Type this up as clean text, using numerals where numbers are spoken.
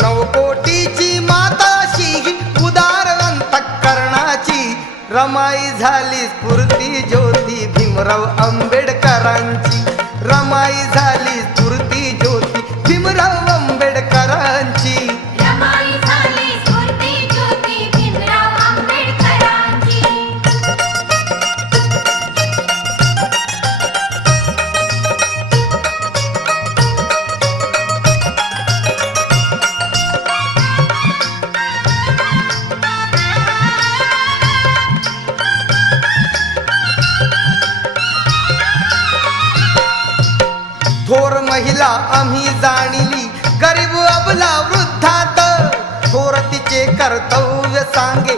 नवकोटीची माताशी उदार अंतःकरणाची रमाई झाली स्फूर्ती ज्योती भीमराव आंबेडकरांची रमाई झाली स्फूर्ती ज्योती भीमराव आंबेडकरांची रमाई झाली स्फूर्ती ज्योती भीमराव आंबेडकरांची थोर महिला आम्ही जाणिली गरीब अबला वृद्धात थोर तिचे कर्तव्य सांगे